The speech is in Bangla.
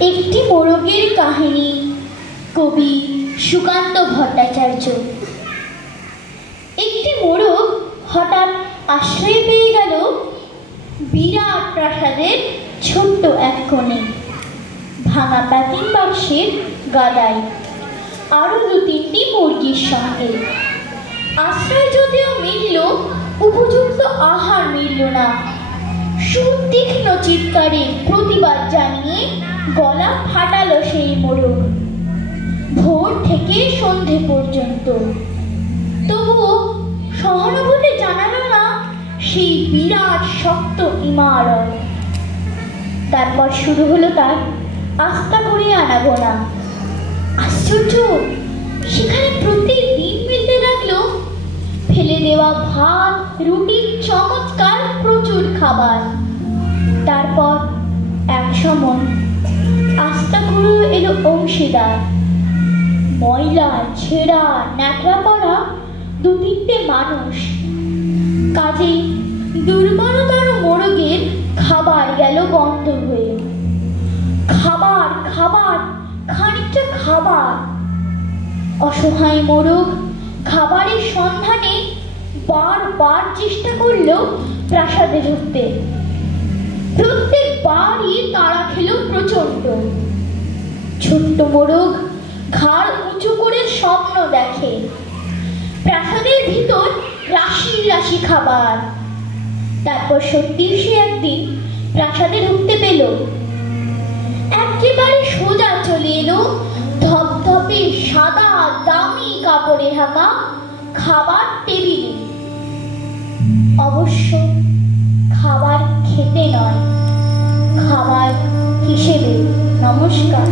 একটি মোরগের কাহিনী, কবি সুকান্ত ভট্টাচার্য। একটি মোরগ হঠাৎ আশ্রয় পেয়ে গেল বিরাট প্রাসাদের ছোট্ট এক কোণে, ভাঙা প্যাকিং বাক্সের গাদায়, আরো দু তিনটি মুরগির সঙ্গে। আশ্রয় যদিও মিলল, উপযুক্ত আহার মিলল না। সুতীক্ষ্ণ চিৎকারে প্রতিবাদ জানিয়ে গলা ফাটালো সেই মোরগ, ভোর থেকে সন্ধে পর্যন্ত। তবুও সহানুভূতি জানালো না সেই বিরাট শক্ত ইমারত। তারপর শুরু হলো তার আস্থা করিয়ে আনাগোনা। আশ্চর্য, সেখানে প্রতিদিন মিলতে লাগলো ফেলে দেওয়া ভাত, রুটি, চমৎকার প্রচুর খাবার। তারপর এক সময় আস্থা করে এলো অংশীদার, ময়লা, ছেঁড়া, ন্যাকড়া পড়া দু তিনটে মানুষ। কাজেই দুর্বলতর মোরগের খাবার গেল বন্ধ হয়ে। খাবার, খাবার, খানিকটা খাবার। অসহায় মোরগ খাবারের সন্ধানে বারবার চেষ্টা করলেও প্রাসাদে ঢুকতে। প্রত্যেকবারই তাড়া খেল প্রচন্ড। ছোট্ট মোরগ ঘাড় উঁচু করে স্বপ্ন দেখে, প্রাসাদের ভিতর রাশি রাশি খাবার। তারপর সত্যি সে একদিন প্রাসাদে ঢুকতে পেল। একেবারে সোজা চলে এলো ধপধপে সাদা দামি কাপড়ে ঢাকা খাবার টেবিলে। অবশ্য খাবার খেতে নয়, খাবার হিসেবে। নমস্কার।